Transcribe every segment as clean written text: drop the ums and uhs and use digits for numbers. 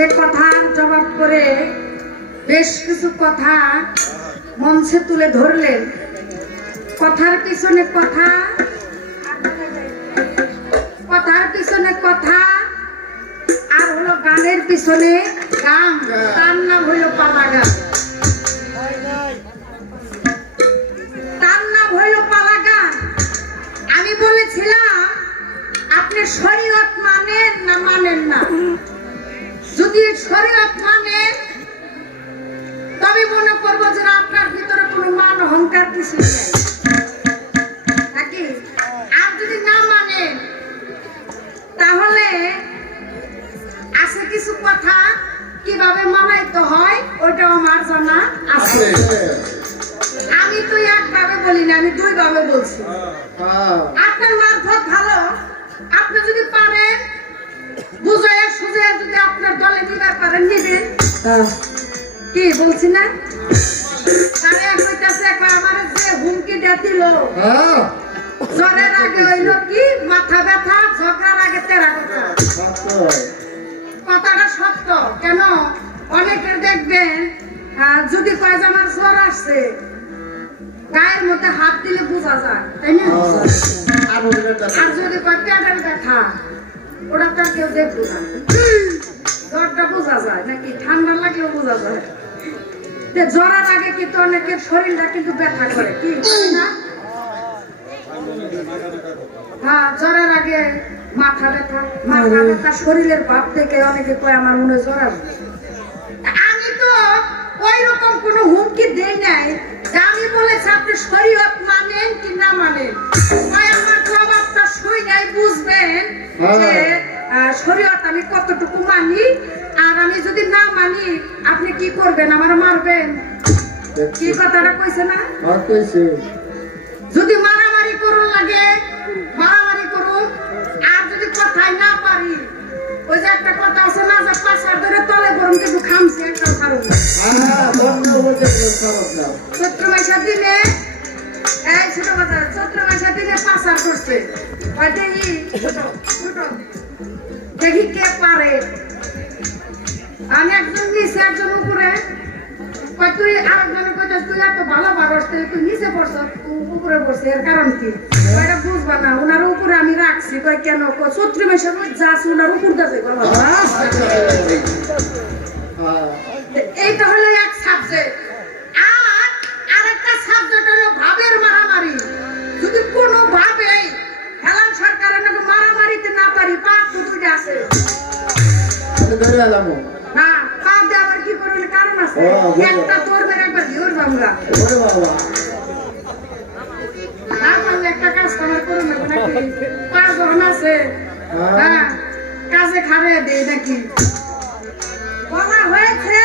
সে কথার জবাব করে বেশ কিছু কথা মঞ্চে তুলে ধরলেন। কথার পিছনে কথা, কথার পিছনে কথা, আর হলো গানের পিছনে গান। তার নাম হইল পালা গান। তার নাম হইল পালা গান। আমি বলেছিলাম আপনি শরীয়ত মানেন না মানেন না। যদি শরীয়ত মানেন তবে মনে করবো যে আপনার ভিতরে কোনো মান অহংকার কিছু নেই নাকি। আর যদি না মানেন তাহলে আছে কিছু কথা কিভাবে মানাইতে হয় ওইটাও আমার জানা আছে। আমি তো একভাবে বলি না, আমি দুই ভাবে বলছি। আপনার মারফত ভালো, আপনি যদি পারেন বুঝাইয়া সুঝাইয়া যদি আপনার দলে নিবার পারেন নিবেন। কি বলছি না? তারে কইতাছে আমার যে হুমকি দিল জ্বরের আগে হইল কি মাথা ব্যথা, ঝগড়ার আগে তেরা কথা। কথাটা সত্য। কেন অনেকের দেখবেন যদি কয় যে আমার জ্বর আসছে গায়ের মধ্যে হাত দিলে বোঝা যায়, তাই না? আর যদি কয় পেটের ব্যথা ওটা তো কেউ দেখবো না, জ্বরটা বোঝা যায় নাকি, ঠান্ডা লাগলেও বোঝা যায়। জ্বরের আগে কিন্তু অনেকের শরীরটা কিন্তু ব্যথা করে, কি না? হ্যাঁ, জ্বরের আগে মাথা ব্যথা, মাথা ব্যথা শরীরের ভাব থেকে অনেকে কয় আমার মনে জ্বর আসবে। আমি তো ওই রকম কোনো হুমকি দেই নাই। আমি বলেছি আপনি শরীয়ত মানেন কি না মানেন, আমার জবাবটা শুই নাই বুঝবেন যে শরীয়ত আমি কতটুকু মানি। আর আমি যদি না মানি আপনি কি করবেন, আমার মারবেন। কি কথাটা কইছে না? যদি মারামারি করুন লাগে মারামারি করুন, আর যদি কথাই না পারি ওই যে একটা কথা আছে না যে পাশার ধরে তলে গরম কিন্তু খামছে একটা ছাড়ুন। চৈত্র মাসের দিনে এই ছোট কথা, চৈত্র মাসের দিনে পাশার করছে দেখি কে পারে। আমি একজন নিচে একজন উপরে, তুই আরেকজনের কথা তুই এত ভালো পারস তুই নিচে পড়ছ উপরে পড়ছে, এর কারণ কি এটা বুঝবা না। ওনার উপরে আমি রাখছি কই কেন চৈত্র মাসের যাচ্ছে ওনার উপর দাসে এইটা হলো এক সাবজেক্ট। আর আরেকটা সাবজেক্ট হলো ভাবের মারামারি। যদি কোনো ভাবে হেলান সরকারের নাকি মারামারিতে না পারি পাপ দুটো আছে না, পাপ দিয়ে আবার কি করবে কারণ আছে। একটা তোরবেন একবার ভিউর ভাঙা না পারলে একটা কাজ তোমার করুন নাকি পাঁচ যখন আছে। হ্যাঁ, কাজে খাবে দেয় নাকি বলা হয়েছে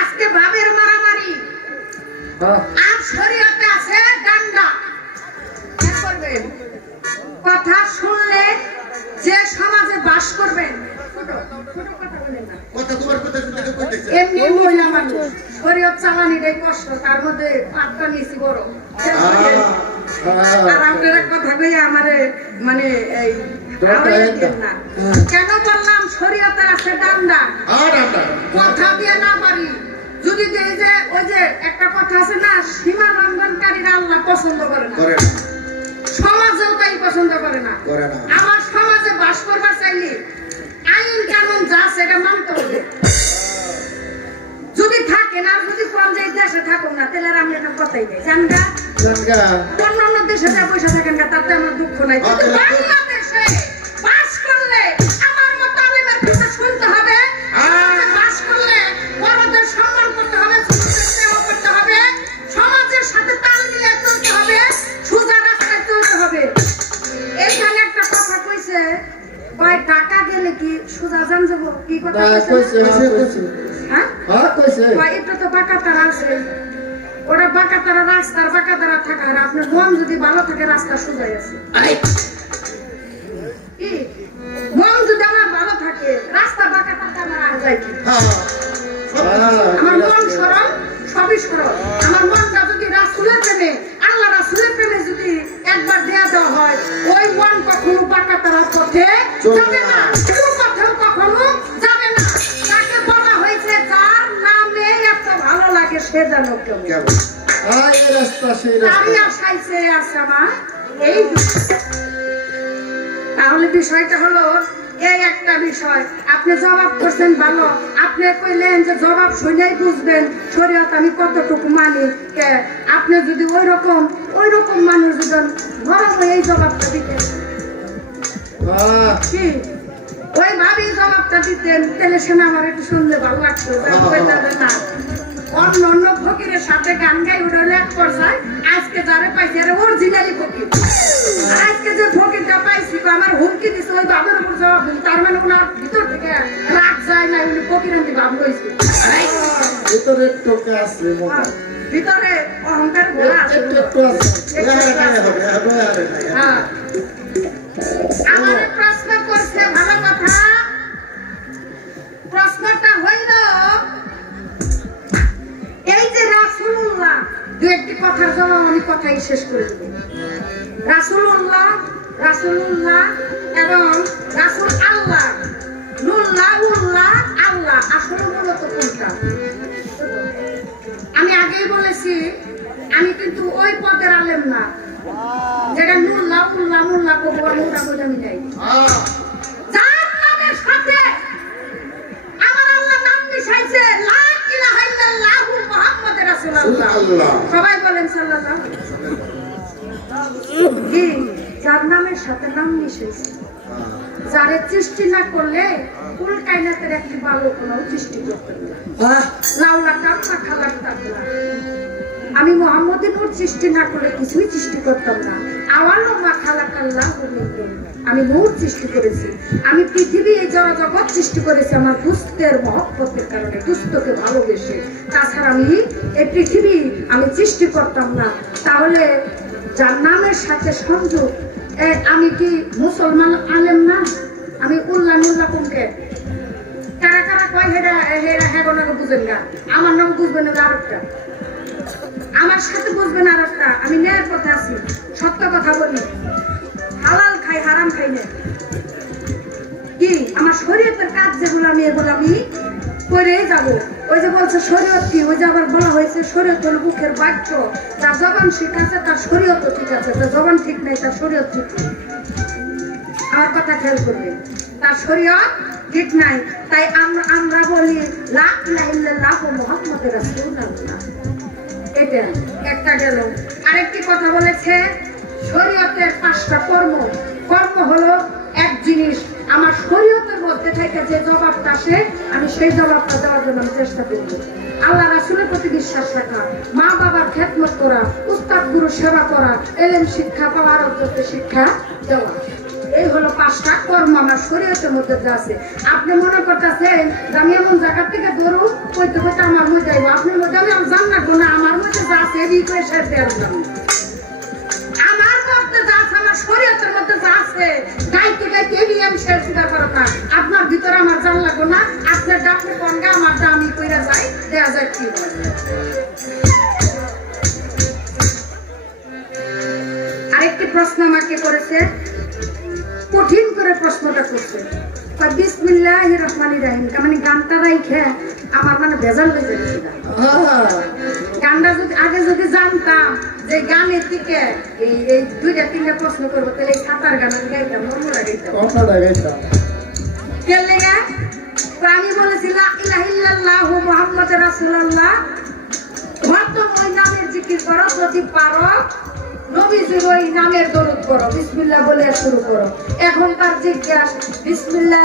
আজকে ভাবের মারামারি। আর শরীয়তে আছে ডান্ডা। করবেন কথা শুনলে যে সমাজে বাস করবেন, এমনি মহিলা মানুষ শরীয়ত চালানিটাই কষ্ট, তার মধ্যে পাটটা নিয়েছি বড়। আর আপনারা কথা কইয়া আমারে মানে এই না কেন বললাম শরীয়তে আছে ডান্ডা। কথা দিয়ে না পারি যদি দেই যে ওই যে একটা কথা আছে না, সীমা লঙ্ঘনকারীরা আল্লাহ পছন্দ করে না, সমাজেও তাই পছন্দ করে না। আমার সমাজে বাস করবার চাইলে আইন কানুন যা সেটা মানতে হবে। যদি থাকে না, যদি কোন যে দেশে থাকুন না তাহলে আর আমি একটা কথাই নেই জানগা অন্যান্য দেশে যা পয়সা থাকেন না তাতে আমার দুঃখ নাই, কিন্তু বাংলাদেশে বাস করলে আমার মতো আলেমের কথা শুনতে হবে, বাস করলে বড়দের সম্মান করতে হবে, ছোটদের সেবা করতে হবে, সমাজের সাথে তাল মিলিয়ে চলতে হবে, সোজা রাস্তায় চলতে হবে। এইখানে একটা কথা কইছে ভাই, টাকা গেলে কি সোজা জান যাবো, কি কথা কইছে? হ্যাঁ ভাই, এটা তো বাঁকা তারা আছে, ওরা বাঁকা তারা রাস্তার বাঁকা তারা থাকা। আর আপনার মন যদি ভালো থাকে রাস্তা সোজাই আছে। কি মন যদি আমার ভালো থাকে রাস্তা বাঁকা থাকা আমার যায় কি? আমার মন সরল, সবই সরল। আমার মনটা যদি রাসূলের প্রেমে, আল্লাহ রাসূলের প্রেমে যদি একবার দেয়া দেওয়া হয়, ওই মন কখনো বাঁকা তারা পথে যাবে না। কেমন কেমন এই রাস্তা সেই আমি রাস্তা আসাইছে আছে আমার এই তাহলে বিষয়টা হলো এই একটা বিষয় আপনি জবাব করছেন ভালো আপনি কইলেন যে জবাব শুনেই বুঝবেন শরীয়ত আমি কতটুকু মানি কে আপনি যদি ওই রকম মানুষ যদি নরম হয়ে এই জবাবটা দিতেন কি ওই ভাবেই জবাবটা দিতেন তাহলে সে আমার একটু শুনলে ভালো লাগতো না অন্য ফকিরের সাথে গান গাই উঠে এক পর্যায়ে আজকে যারা পাইছি আরে অরিজিনালি ফকির আজকে যে ফকিরটা পাইছি আমার হুমকি দিছে ওই বাবার উপর জবাব দিন তার মানে ওনার ভিতর থেকে রাগ যায় না উনি ফকির আনতে ভাব হয়েছে ভিতরে টোকে আছে ভিতরে অহংকার ভরা আছে একটু আছে হ্যাঁ আমার প্রশ্ন করছে ভালো কথা প্রশ্নটা হইল এই যে রাসূলুল্লাহ দু একটি কথার জবাব আমি কথাই শেষ করে দেব রাসূলুল্লাহ এবং রাসূল আল্লাহ নুল্লাহ আল্লাহ আসলে মূলত কোনটা আমি আগেই বলেছি আমি কিন্তু ওই পদের আলেম না যেটা নুল্লাহ কবুল আমি নাই যার নামের সাথে আমার আল্লাহ নাম মিশাইছে লা ইলাহা ইল্লাল্লাহু মুহাম্মাদুর রাসূলুল্লাহ সবাই বলেন সাল্লাল্লাহু কি যার নামের সাথে নাম মিশাইছে যারে সৃষ্টি না করলে কুল কায়নাতের একটি ভালো কোনো সৃষ্টি করতে না লাউলা কামনা খালাক্তাম না আমি মুহাম্মদের নূর সৃষ্টি না করলে কিছুই সৃষ্টি করতাম না আওয়ালু মা খালাকাল্লাহু মিন নূর আমি নূর সৃষ্টি করেছি আমি পৃথিবী এই জগৎ সৃষ্টি করেছি আমার দুস্থের মহব্বতের কারণে দুস্থকে ভালোবেসে তাছাড়া আমি এই পৃথিবী আমি সৃষ্টি করতাম না তাহলে যার নামের সাথে সংযোগ আমি কি মুসলমান আলেম না আমি উল্লাহ কোনকে কারা কারা কয় হেরা বুঝেন না আমার নাম বুঝবেন না আরেকটা আমার সাথে বুঝবেন আরেকটা আমি ন্যায়ের কথা আছি সত্য কথা বলি হালাল খাই হারাম খাই না কি আমার শরীয়তের কাজ যেগুলো আমি এগুলো আমি করেই যাবো ওই যে বলছে শরীয়ত কি ওই যে আবার বলা হয়েছে শরীয়ত হলো মুখের বাক্য তার জবান ঠিক আছে তার শরীয়ত ঠিক আছে তার জবান ঠিক নাই তার শরীয়ত ঠিক নেই আমার কথা খেয়াল করবে তার শরীয়ত ঠিক নাই তাই আমরা বলি লা ইলাহা ইল্লাল্লাহু মুহাম্মাদুর রাসূলুল্লাহ এটা একটা গেল আরেকটি কথা বলেছে শরীয়তের 5টা কর্ম হলো এক জিনিস আমার শরীয়তের মধ্যে থেকে যে জবাবটা আসে আমি সেই জবাবটা দেওয়ার জন্য চেষ্টা করব আল্লাহ রাসূলের প্রতি বিশ্বাস রাখা মা বাবার খেদমত করা উস্তাদ গুরু সেবা করা এলেম শিক্ষা পাওয়ার উদ্দেশ্যে শিক্ষা দেওয়া এই হলো 5টা কর্ম আমার শরীয়তের মধ্যে আছে আপনি মনে করতেছেন যে আমি এমন জায়গা থেকে ধরু কইতে কইতে আমার মধ্যে যাইব আপনার মধ্যে আমি জান্নাত না আমার মধ্যে যা আছে এই করে শেষ দেওয়ার জন্য আমার মধ্যে যা আছে আমার শরীয়তের মধ্যে যা আছে গাইতে এই আমি শেষ দিতে পারব না আপনার ভিতরে আমার জান লাগবে না আপনার ডাকলে কোনটা আমার আমি কইরা যাই দেয়া যায় কি আরেকটি প্রশ্ন আমাকে করেছে কঠিন করে প্রশ্নটা করছে বিসমিল্লাহির রহমানির রহিম মানে গানটা রাইখে আমার মানে ভেজাল হয়ে যাচ্ছে গানটা যদি জানতাম যে গানের দিকে এই 2-3টা প্রশ্ন করবো তাহলে এই 7 গান গাইতাম মনমরা গাইতাম কে লেগে আমি বলেছি লা ইলাহা ইল্লাল্লাহু মুহাম্মাদুর রাসূলুল্লাহ হয়তো ওই নামের জিকির করো যদি পারো নবীজির ওই নামের দরুদ পড়ো বিসমিল্লাহ বলে শুরু করো এখন তার জিজ্ঞাসা বিসমিল্লাহ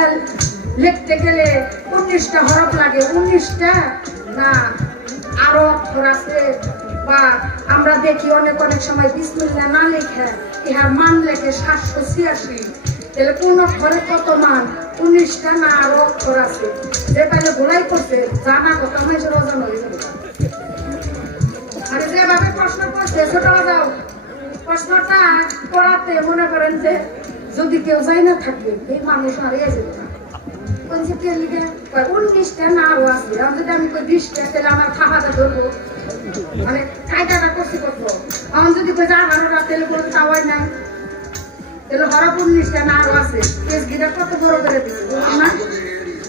লিখতে গেলে 19টা হরফ লাগে 19টা না আরো অক্ষর আছে বা আমরা দেখি অনেক সময় বিসমিল্লাহ না লেখে ইহার মান লেখে 786 তাহলে কোন অক্ষরে কত মান 19টা না আরো অক্ষর আছে যে তাহলে ভুলাই করছে জানা কথা হয়েছে রোজন হয়ে যাবে আরে যেভাবে প্রশ্ন করছে ছোটরা যাও প্রশ্নটা করাতে মনে করেন যে যদি কেউ যাই না থাকবে এই মানুষ হারিয়ে যেত না বলছে কে লিখে 19টা না আরো আছে আর যদি আমি 20টা তাহলে আমার খাওয়াটা ধরবো মানে কায়দাটা করছি কত আমার যদি কেউ 11টা তাহলে কোনো চাওয়াই নাই তাহলে হরফ 19টা না আরো আছে কেস গিরা কত বড় করে দিচ্ছে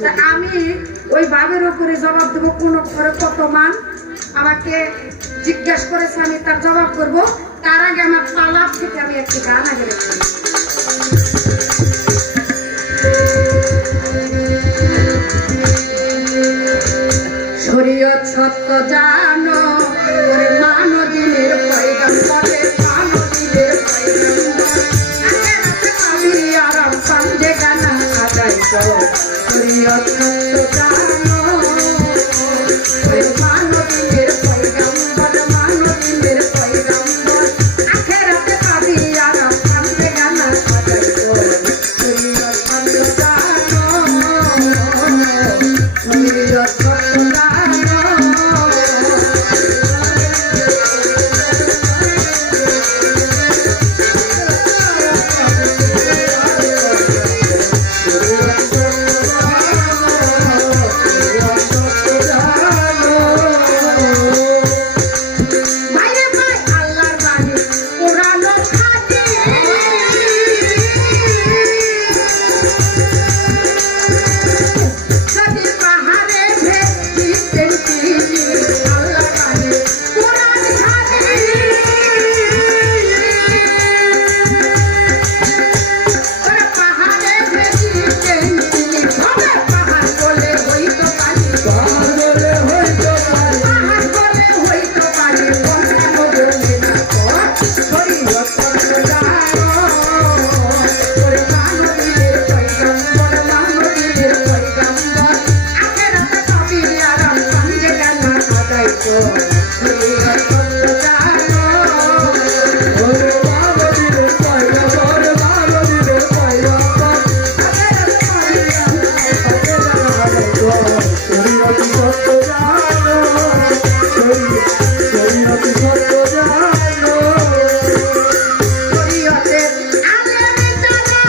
না আমি ওই ভাবের উপরে জবাব দেবো কোন অক্ষরে কত মান আমাকে জিজ্ঞাসা করেছে আমি তার জবাব করব। তার আগে আমার পালাপ থেকে আমি একটি গান আগে রেখে শরীয়ত সত্য জানো ওরে মানবীর পয়গাম বলে মানবীর আমি আরাম সন্ধে গানা আদায় করো শরীয়ত সত্য জানো ওরে মানবীর পয়গাম বলে মানবীর পয়গাম বল আখেরাতে পাবি আরাম সন্ধে গানা আদায় করো শরীয়ত সত্য জানো শরীয়ত সত্য জানো মাইরে ভাই আল্লাহর বাণী পুরানো খাঁটি যদি পাহাড়ে ভেসিতেন তিনি আল্লাহর বাণী পুরানো খাঁটি ওরে পাহাড়ে ভেসিতেন তিনি হবে পাহাড় বলে হইতো পানি পাহাড় বলে হইতো পানি বন্ধ বলে না শরীয়ত সত্য জানো ওরে মানবীর পয়গম্বর মানবীর পয়গম্বর আখেরাতে পাবি আরাম সন্ধে গানা আদায় কর শরীয়ত সত্য জানো ওরে মানবীর পয়গম্বর মানবীর পয়গম্বর আখেরাতে পাবি আরাম সন্ধে গানা আদায় কর শরীয়ত সত্য জানো শরীয়ত সত্য জানো শরীয়তের আলেমে জানা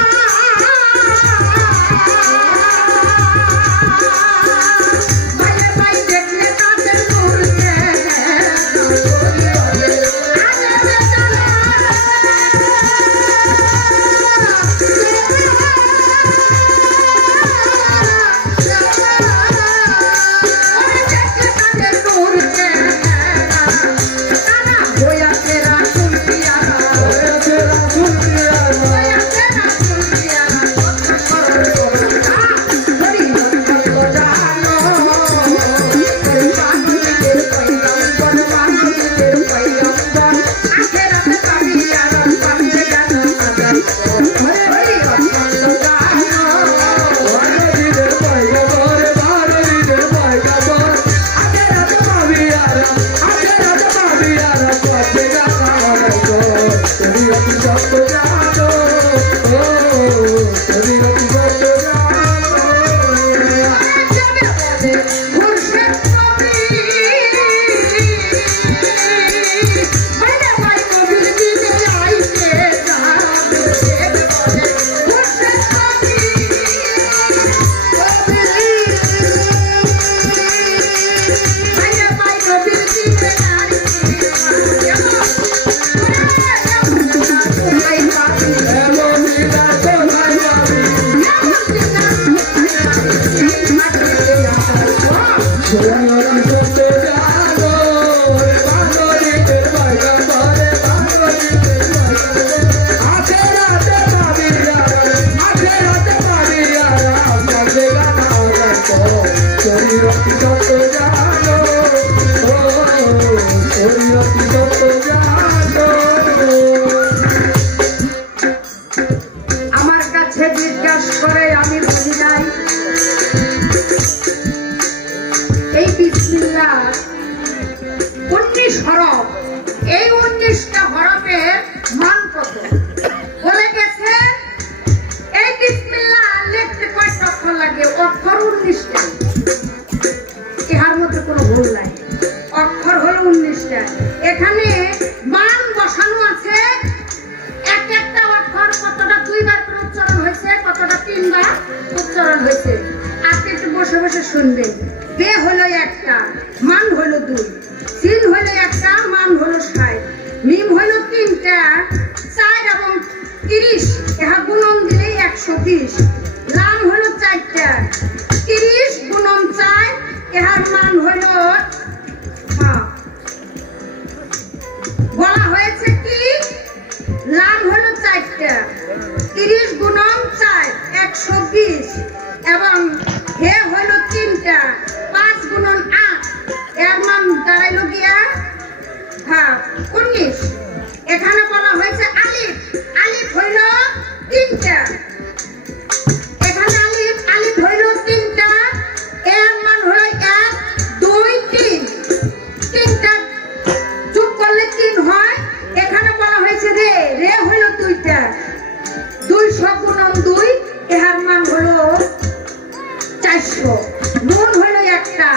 ভাইয়ে ভাই দেখলে তাদের নূরকে শরীয়তের আলেমে জানা ওরে দেখলে তাদের নূরকে তারা হইয়া তেরা সুলতিয়ারা তেরা সুলতিয়ারা হইয়া তেরা সুলতিয়ারা কথা করো তোমরা শরীয়ত সত্য জানো ওরে মানবীর পয়গম্বর মানবীর পয়গম্বর আখেরাতে পাবি আরাম সন্ধে গানা আদায় কর শরীয়ত সত্য জানো মানবীর পয়গম্বর মানবীর পয়গম্বর আখেরাতে পাবি আরাম সন্ধে গানা আদায় কর শরীয়ত সত্য জানো শরীয়ত সত্য জানো আমার কাছে জিজ্ঞাসা করে আমি বুঝি নাই এই বিসমিল্লাহ 19 হরফ এই 19টা হরফের মান কত বলে গেছে এই বিসমিল্লাহ লিখতে কয়টা অক্ষর লাগে অক্ষর 19টা ইহার মধ্যে কোনো ভুল নাই অক্ষর হলো 19টা এখানে মান বসানো আছে এক একটা অক্ষর কতটা দুইবার করে উচ্চারণ হয়েছে কতটা তিনবার উচ্চারণ হয়েছে আপনি একটু বসে বসে শুনবেন বে হলো একটা মান হলো 2 সিন হলো একটা মান হলো 60 মিম হলো 3টা 4 এবং 30 এহা গুণন দিলেই 120 লাম হলো 4টা 30 গুণন 4 এহার মান হলো হ্যাঁ 19 এখানে বলা হয়েছে আলিফ আলিফ হইল তিনটা এখানে আলিফ আলিফ হইল তিনটা এর মান হলো 1 2 3 তিনটা যোগ করলে 3 হয় এখানে বলা হয়েছে রে রে হইল দুইটা 200 গুণন 2 এর মান হলো 400 নুন হইল একটা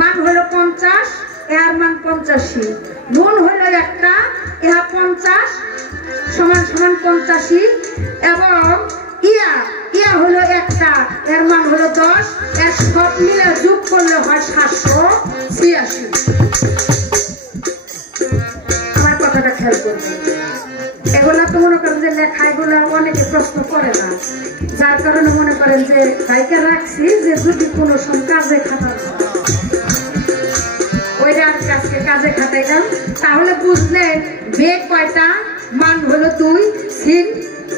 মান হলো 50 এর মান 85 নুন হইল একটা ইহা 50 সমান সমান 85 এবং ইয়া ইয়া হলো একটা এর মান হলো 10 এর সব মিলে যোগ করলে হয় 786 আমার কথাটা খেয়াল করবেন এগুলা তো মনে করেন যে লেখা এগুলা অনেকে প্রশ্ন করে না যার কারণে মনে করেন যে গায়িকা রাখছি যে যদি কোনো কাজে খাতা ওইটা আজকে কাজে খাটাইলাম তাহলে বুঝলেন বেগ কয়টা মান হলো 2 সিন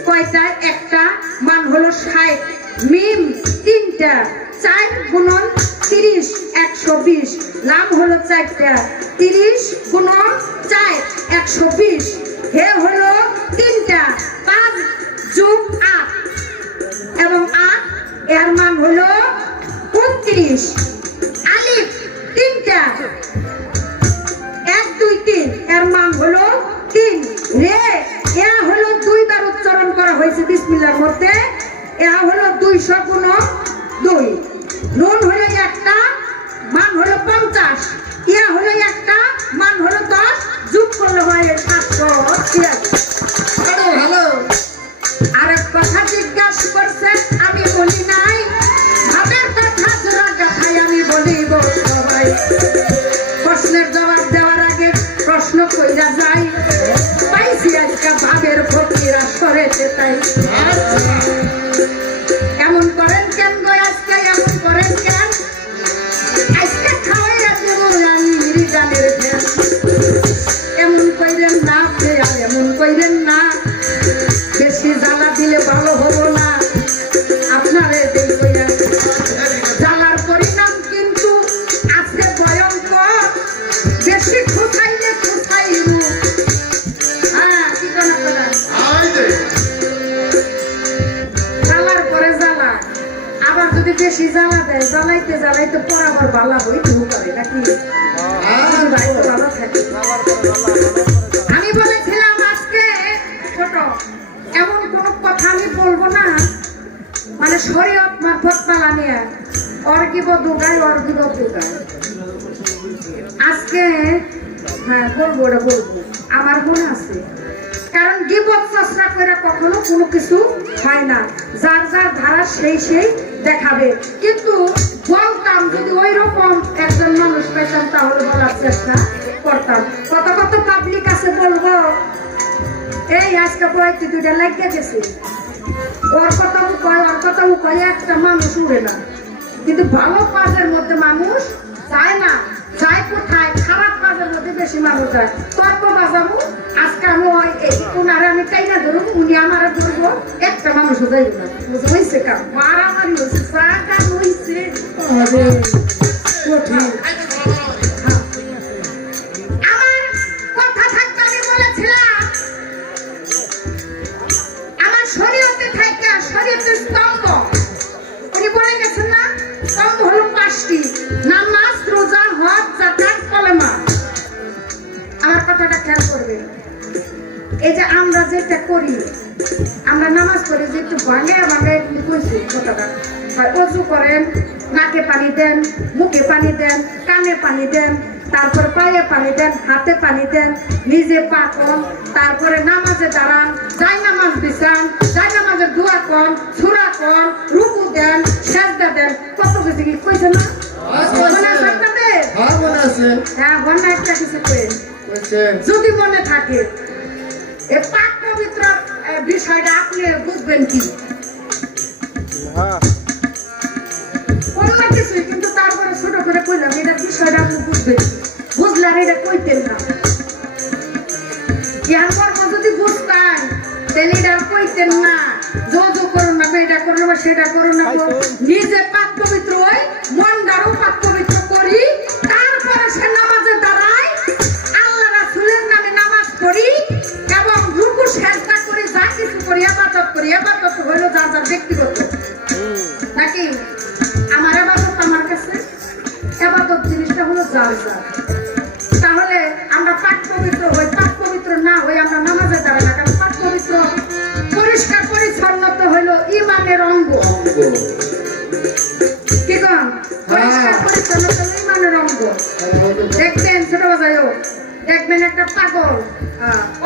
কয়টা একটা মান হলো 60 মিম তিনটা 4 গুণন 30 120 লাম হলো 4টা 30 গুণন 4 120 হে হলো তিনটা 5 যোগ 8 এবং 8 এর মান হলো 29 আলিফ তিনটা 1 2 3 এর মান হলো 3 রে এ হলো দুইবার উচ্চারণ করা হয়েছে বিসমিল্লাহর মধ্যে এ হলো 200 গুণন 2 নুন হলো একটা মান হলো 50 ইয়া হলো একটা মান হলো 10 যোগ করলে হয় 786 হ্যালো আরেক কথা জিজ্ঞাসা করছেন আমি বলি নাই ভাবের কথা জোড়া কথাই আমি বলিব সবাই প্রশ্নের জবাব দেওয়ার আগে প্রশ্ন কইরা যাই পাইছি আজকে ভাবের ফকিরা সরেতে তাই এমন করেন কেন গো আজকে এমন করেন কেন আজকে খাওয়াইয়া দেব আমি গানের ফ্যান এমন কইরেন না আর এমন কইরেন না বেশি জ্বালা দিলে ভালো হবো না আপনারে দেখইয়া জ্বালার পরিণাম কিন্তু আছে ভয়ঙ্কর বেশি খুঁচাইলে খুঁচাইব হ্যাঁ কি কানা করা জ্বালার পরে জ্বালা আবার যদি বেশি জ্বালা দেয় জ্বালাইতে জ্বালাইতে পর আবার বালা হইতেও পারে নাকি ভাই তো ভালো থাকে আমি বলেছিলাম আজকে ছোট এমন কোন কথা আমি বলবো না মানে শরীয়ত মারফত পালা নিয়ে অর্গিব দুগায় অর্গিব দুগায় আজকে হ্যাঁ বলবো ওটা বলবো আমার মনে আছে কারণ গিবত চর্চা করে কখনো কোনো কিছু হয় না যার যার ধারা সেই সেই দেখাবে কিন্তু বলতাম যদি ওই রকম একজন মানুষ পেতাম তাহলে বলার চেষ্টা করতাম কত কত পাবলিক আছে বলবো এই আজকে বইতে দুইটা লাগিয়ে গেছে ওর কথা কয় একটা মানুষ উড়ে না কিন্তু ভালো কাজের মধ্যে মানুষ যায় না যায় কোথায় খারাপ কাজের মধ্যে বেশি মানুষ যায় তর্ক বাজাবো আজকে আমি ওনারে আমি তাই না ধরুন উনি আমারে ধরবো একটা মানুষও যাইব না হয়েছে কাম মারামারি হয়েছে চাটা হয়েছে আমার কথা থাকতে আমি বলেছিলাম আমার শরীয়তে থাকে শরীয়তের স্তম্ভ উনি বলে গেছেন না স্তম্ভ হলো 5টি নামাজ রোজা হজ যাকাত কলেমা আমার কথাটা খেয়াল করবেন এই যে আমরা যেটা করি আমরা নামাজ পড়ি যে একটু ভাঙে কইছি কথাটা ওযু করেন নাকে পানি দেন মুখে পানি দেন কানে পানি দেন তারপর পায়ে পানি দেন হাতে পানি দেন নিজে পাকন তারপরে নামাজে দাঁড়ান যাই নামাজ বিছান যাই নামাজের দোয়া কন সূরা কন রুকু দেন সিজদা দেন কত কিছু কি কইছে না মনে আছে আপনাদের মনে আছে হ্যাঁ মনে একটা কিছু কইছে যদি মনে থাকে এই পাক পবিত্র বিষয়টা আপনি বুঝবেন কি অন্য কিছুই কিন্তু তারপরে ছোট করে কইলাম এটা বিষয়টা আপনি বুঝবেন বুঝলে আর এটা কইতেন না জ্ঞান কর্ম যদি বুঝতাম তাহলে এটা আর কইতেন না যোজো করো না এটা করো না সেটা করো না নিজে পাক পবিত্র হই মনটারও পাক পবিত্র করি তারপরে সে নামাজে দাঁড়ায় আল্লাহ রাসূল আমার আবাদত আমার কাছে, আবাদত জিনিসটা হলো যার যার। তাহলে আমরা পাক পবিত্র হই, পাক পবিত্র না হই আমরা নামাজে দাঁড়াই না, কারণ পাক পবিত্র পরিষ্কার পরিচ্ছন্নতা হইল ইমানের অঙ্গ। কি কন? পরিষ্কার পরিচ্ছন্নতা হলো ইমানের অঙ্গ। দেখবেন ছোট বাজায়ও, দেখবেন একটা পাগল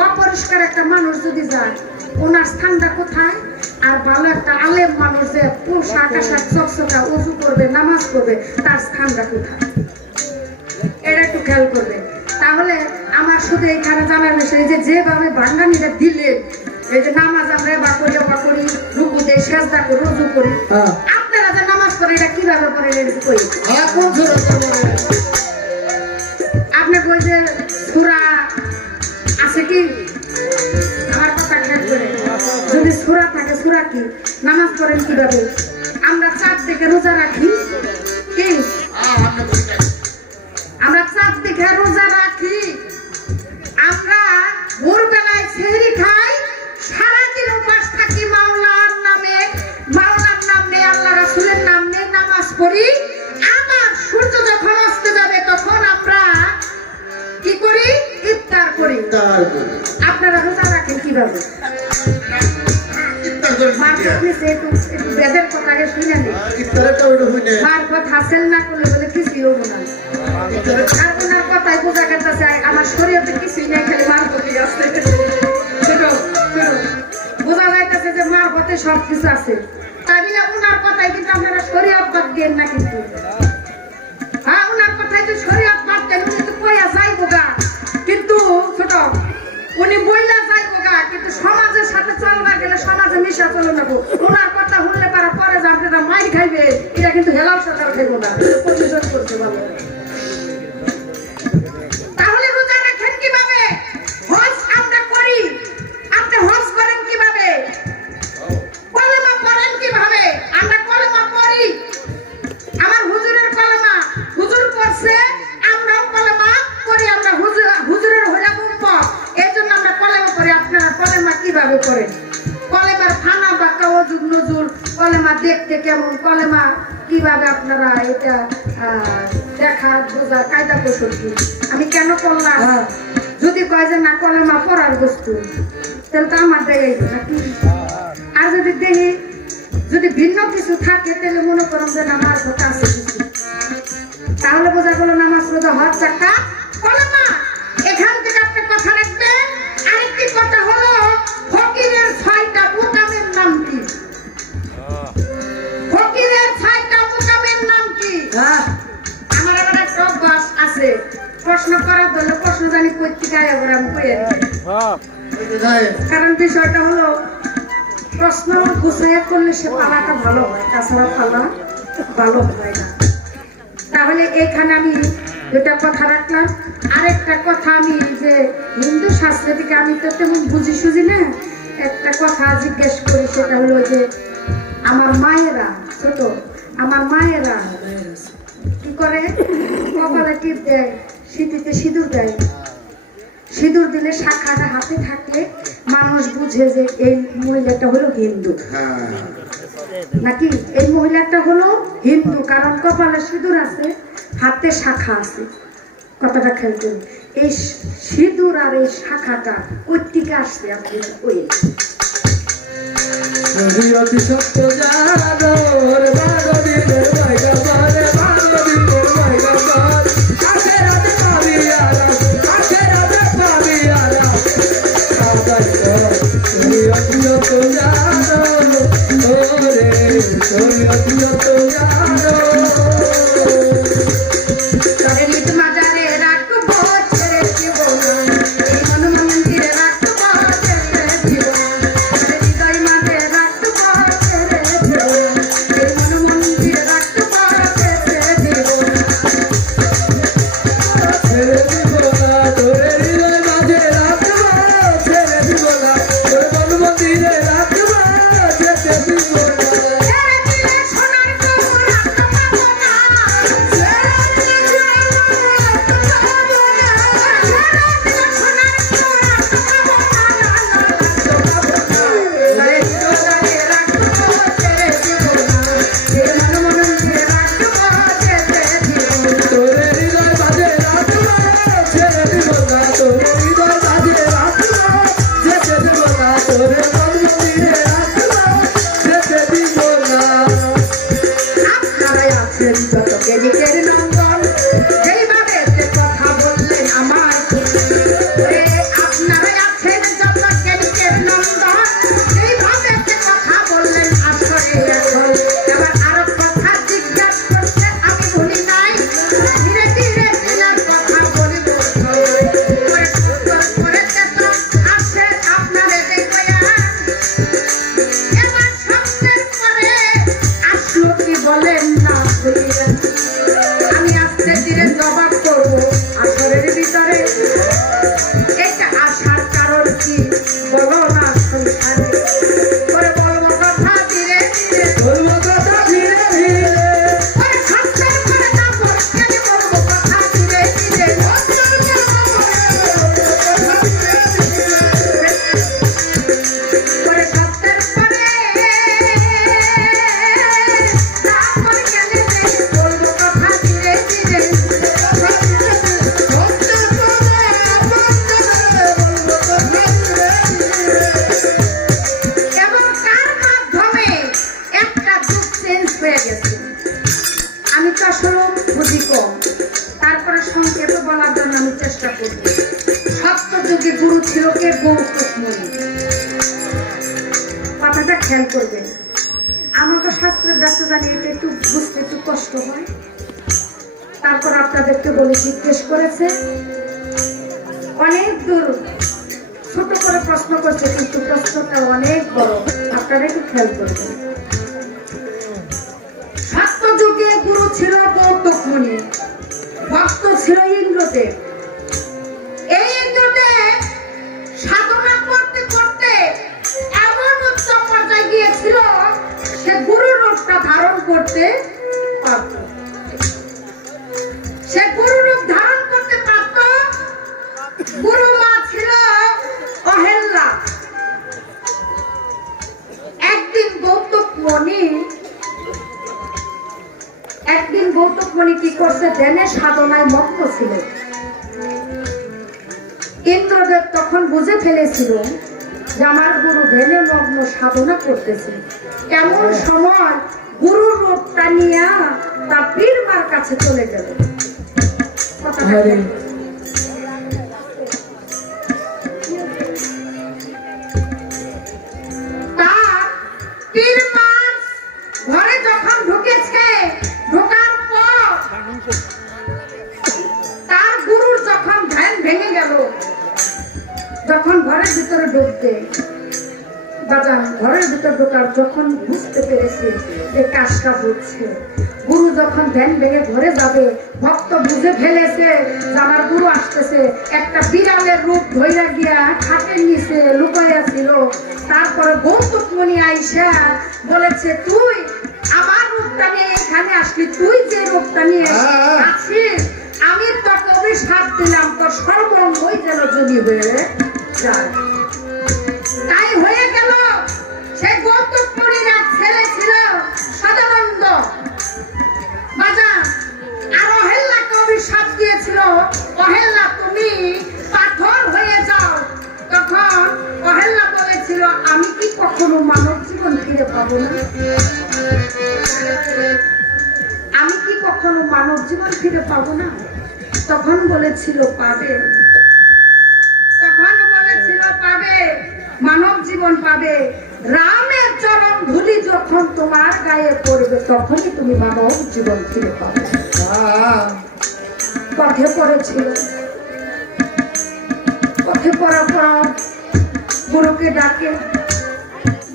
অপরিষ্কার একটা মানুষ যদি যায়, ওনার স্থানটা কোথায়? আর ভালো একটা আলেম মানুষ যে পোশাক আশাক চকচকা উজু করবে, নামাজ পড়বে, তার স্থানটা কোথায়? এটা একটু খেয়াল করবে। তাহলে আমার শুধু এইখানে জানার বিষয় যে যেভাবে ভাঙ্গানিটা দিলেন, এই যে নামাজ আমরা বা করি রুকু দেই, সেজদা করি, রুজু করি, আপনারা যে নামাজ পড়েন এটা কিভাবে পড়েন একটু কই। আপনি কই যে সূরা আছে কি? আমার কথা খেয়াল করে, যদি সূরা থাকে, সূরা কি? নামাজ পড়েন কিভাবে? আমরা চাঁদ দেখে রোজা রাখি কি? আমরা চাঁদ দেখে রোজা রাখি, আমরা ভোরবেলায় সেহরি খাই, সারাদিন উপাস থাকি মাওলার নামে, মাওলার নাম নেই, আল্লাহ রাসূলের নাম নেই, নামাজ পড়ি। আবার সূর্য যখন অস্ত যাবে তখন আমরা কি করি? ইফতার করি। আপনারা রোজা রাখেন কিভাবে? বেদের কথা আগে শুনে নেই, মারফত হাসিল না করলে বলে কিছুই হবো না। আর ওনার কথাই বোঝা গেছে আমার শরীয়তে কিছুই নাই, খালি মারফতই আছে। বোঝা যাইতেছে যে মারফতে সবকিছু আছে, তাই বলে ওনার কথাই কিন্তু আপনারা শরীয়ত বাদ দেন না। কিন্তু হ্যাঁ, ওনার কথাই যে শরীয়ত বাদ দেন, উনি তো কইয়া যাইবো গা, কিন্তু ছোট উনি বইলা যাইবো গা, কিন্তু সমাজের সাথে চলবার গেলে সমাজে মিশা চলে নেবো। ওনার কথা শুনলে পারা পরে যে আপনারা মাই খাইবে, এটা কিন্তু হেলাও সাঁতার খাইবো না, প্রতিশোধ করতে পারবো। তাহলে রোজা রাখেন কিভাবে? হজ আমরা করি, আপনি হজ করেন কিভাবে? কলেমা পড়েন কিভাবে? আমরা কলেমা পড়ি, আমার হুজুরের কলেমা, হুজুর পড়ছে, আমরাও কলেমা পড়ি, আমরা হুজুরের হইলাম উম্মত, এই জন্য আমরা কলেমা পড়ি। আপনারা কলেমা কিভাবে পড়েন? কলেমার ফানা বাঁকা ওজুর নজুর, কলেমা দেখতে কেমন, কলেমা কিভাবে আপনারা এটা দেখা বোঝার কায়দা কৌশল কি? আমি কেন করলাম? যদি কয় যে না কলেমা পড়ার বস্তু, তাহলে তো আমার দেয় নাকি? আর যদি দেখি যদি ভিন্ন কিছু থাকে, তাহলে মনে করুন যে নামাজ কথা আছে কিছু, তাহলে বোঝা গেল নামাজ রোজা হজ চাকা কলেমা। এখান থেকে আপনি কথা রাখবেন। আরেকটি কথা হলো, ফকিরের 6টা বোকামের নাম কি? ফকিরের 6টা বোকামের নাম কি? আমার আবার একটা অভ্যাস আছে, প্রশ্ন করার দলে প্রশ্ন জানি পত্রিকায় আবার আমি কইয়া দিই। কারণ বিষয়টা হলো, প্রশ্ন গুছাইয়া করলে সে পালাটা ভালো হয়, তাছাড়া পালা ভালো হয় না। তাহলে এখানে আমি দুটা কথা রাখলাম। আরেকটা কথা, আমি যে হিন্দু শাস্ত্র থেকে আমি তো তেমন বুঝি সুঝি না, একটা কথা জিজ্ঞেস করি, সেটা হলো যে আমার মায়েরা, ছোট আমার মায়েরা কি করে? কপালে টিপ দেয়, সিঁথিতে সিঁদুর দেয়, সিঁদুর দিলে শাখাটা হাতে থাকলে মানুষ বুঝে যে এই মহিলাটা হলো হিন্দু, নাকি এই মহিলাটা হলো হিন্দু, কারণ কপালে সিঁদুর আছে, হাতে শাখা আছে। কথাটা খেয়াল করুন, এই সিঁদুর আর এই শাখাটা ওই থেকে আসছে। আপনি ওই অতি সত্য জানো রে বাগদিনের মাইগা বারে বাগদিনের মাইগা বার আখেরাতে পাবি আরা আখেরাতে পাবি আরা তুমি অতি সত্য জানো ওরে তুমি অতি সত্য জানো। সোনার আছেন যত কেজিকের নন্দন যেইভাবে যে কথা বললেন আমার ওরে আপনারা আছেন যত কেলিকের নন্দন যেইভাবে যে কথা বললেন আসলে এখন এবার আরো কথা জিজ্ঞাসা করতে আমি ভুলি নাই ধীরে ধীরে দিনের কথা বলিব ওরে সুন্দর করে তো আছে আপনারে দেখয়া এবার স্বপ্নের পরে আসলো কি বলেন না বলিয়া আমি আস্তে ধীরে জবাব করবো আসরের ভিতরে এটা আসার কারণ কি বলো না সংসারে করে বলবো কথা ধীরে ধীরে বলবো কথা ধীরে ধীরে করে সত্যের করে না বলতে বলবো কথা ধীরে ধীরে করে সত্যের পরে তারপর গেলে বলবো কথা ধীরে ধীরে এবং কার মাধ্যমে একটা যুগ চেঞ্জ হয়ে গেছে আমি তো আসলে বুঝি কম তারপরে সংক্ষেপে বলার জন্য আমি চেষ্টা করব সপ্ত যুগে গুরু ছিল কে গৌতমণি কথাটা খেয়াল করবেন আমাকে শাস্ত্রের ব্যস্ত জানি এটা একটু বুঝতে একটু কষ্ট হয় তারপর আপনাদেরকে বলে জিজ্ঞেস করেছে অনেক দূর ছোট করে প্রশ্ন করছে কিন্তু প্রশ্নটা অনেক বড় আপনারা একটু খেয়াল করবেন সত্য যুগে গুরু ছিল গৌতম মুনি ভক্ত ছিল ইন্দ্রদেব এই ইন্দ্রদেব সাধনা করতে করতে এমন উচ্চ পর্যায়ে গিয়েছিল সে গুরু রূপটা ধারণ করতে পারত সে গুরু রূপ ধারণ করতে পারত গুরু মা ছিল অহেল্লা একদিন গৌতম মুনি কি করছে ধ্যানে সাধনায় মগ্ন ছিল ইন্দ্রদেব তখন বুঝে ফেলেছিল যে আমার গুরু ধ্যানে মগ্ন সাধনা করতেছে এমন সময় গুরুর রূপটা নিয়ে তার পীর মার কাছে চলে গেল কথাটা আরে তার পীর মার ঘরে যখন ঢুকেছে ঢোকার পর তার গুরুর যখন ধ্যান ভেঙে গেল যখন ঘরের ভিতরে ঢুকতে বাজান ঘরের ভিতর ঢোকার যখন বুঝতে পেরেছে যে কাজটা হচ্ছে গুরু যখন ধ্যান ভেঙে ঘরে যাবে ভক্ত বুঝে ফেলেছে যে আমার গুরু আসতেছে একটা বিড়ালের রূপ ধইরা গিয়া খাটের নিচে লুকাইয়া ছিল তারপরে গৌতম মুনি আইসা বলেছে তুই আমার রূপটা নিয়ে এখানে আসলি তুই যে রূপটা নিয়ে আছিস আমি তোকে অভিশাপ দিলাম তোর সর্বঙ্গই যেন জমি হয়ে যায় তাই হয়ে গেল সে গৌতম মুনির এক ছেলে ছিল সদানন্দ বাজান আর অহেল্লাকে অভিশাপ দিয়েছিল অহেল্লা তুমি পাথর হয়ে যাও তখন অহেল্লা বলেছিল আমি কি কখনো মানব জীবন ফিরে পাবো না আমি কি কখনো মানব জীবন ফিরে পাবো না তখন বলেছিল পাবে তখন বলেছিল পাবে মানব জীবন পাবে রামের চরণ ধুলি যখন তোমার গায়ে পড়বে তখনই তুমি মানব জীবন ফিরে পাবে পথে পড়েছিল পথে পড়ার পর গুরুকে ডাকে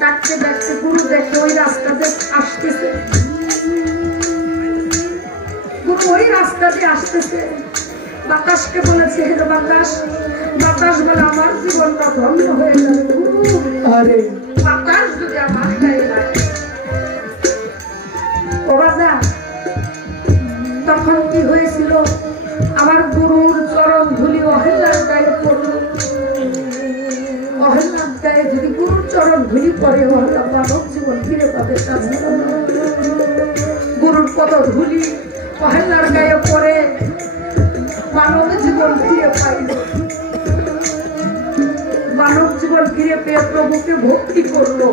ডাকতে ডাকতে গুরু দেখে ওই রাস্তা দিয়ে আসতেছে গুরু ওই রাস্তা দিয়ে আসতেছে বাতাসকে বলেছে হে বাতাস বাতাস বলে আমার জীবনটা ধন্য হয়ে গেল আরে বাতাস যদি আমার গায়ে লাগে ও বাজা তখন কি হয়েছিল আমার গুরুর চরণ ধুলি অহেল্লার গায়ে পড়ল অহেল্লার গায়ে যদি গুরুর চরণ ধুলি পড়ে অহেল্লা মানব জীবন ফিরে পাবে গুরুর কত ধুলি অহেল্লার গায়ে পড়ে মানব জীবন ফিরে পাইল মানব জীবন ফিরে পেয়ে প্রভুকে ভক্তি করলো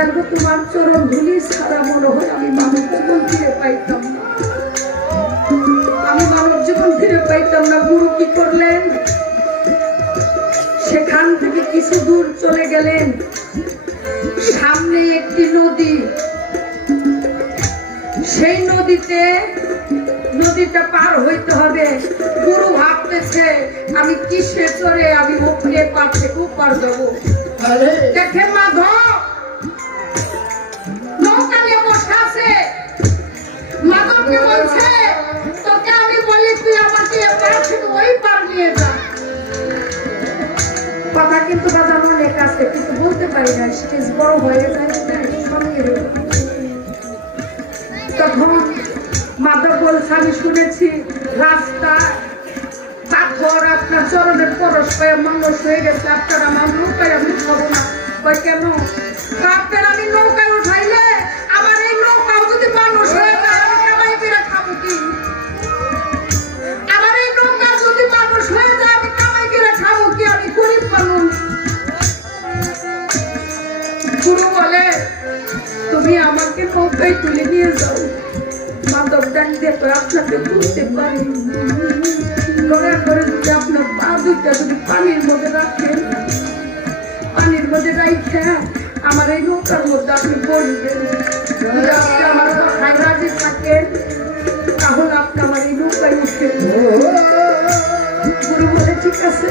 দয়াল গো, তোমার চরণ ধুলি ছাড়া মনে হয় আমি মানব জীবন ফিরে পাইতাম না। আমি মানব জীবন ফিরে পাইতাম না। গুরু কি করলেন? সেখান থেকে কিছু দূর চলে গেলেন, সামনে একটি নদী। সেই নদীটা পার হইতে হবে। গুরু ভাবতেছে আমি কিসে চড়ে আমি ওপরে পার থেকে ওপার যাবো। দেখে মাধব নৌকা নিয়ে বসে আছে। মাধবকে বলছে তোকে আমি বলি তুই আমাকে এপার থেকে ওই পার নিয়ে যা। কথা কিন্তু বাজানো অনেক আছে, কিন্তু বলতে পারি না, স্টেজ বড় হয়ে যায়। তখন মাধব বলছে আমি শুনেছি রাস্তা পাথর আপনার চরণের পরশ পায়ে মানুষ হয়ে গেছে, আপনার আমার নৌকায় আমি খাবো না। কই কেন? আপনার আমি নৌকায় উঠাইলে আমার এই নৌকাও যদি মানুষ হয়ে যায় আমি কামাই করে খাবো কি? আমার এই নৌকা যদি মানুষ হয়ে যায় আমি কামাই করে খাবো কি? আমি গরিব মানুষ। গুরু বলে তুমি আমাকে নৌকায় তুলে নিয়ে যাও। মাধব ডাক দিয়ে আপনাকে বুঝতে পারি দয়া করে যদি আপনার পা দুইটা যদি পানির মধ্যে রাখেন, পানির মধ্যে রাখে আমার এই নৌকার মধ্যে আপনি বলবেন, যদি আপনি আমার কথায় রাজি থাকেন তাহলে আপনি আমার এই নৌকায় উঠে। গুরু বলে ঠিক আছে।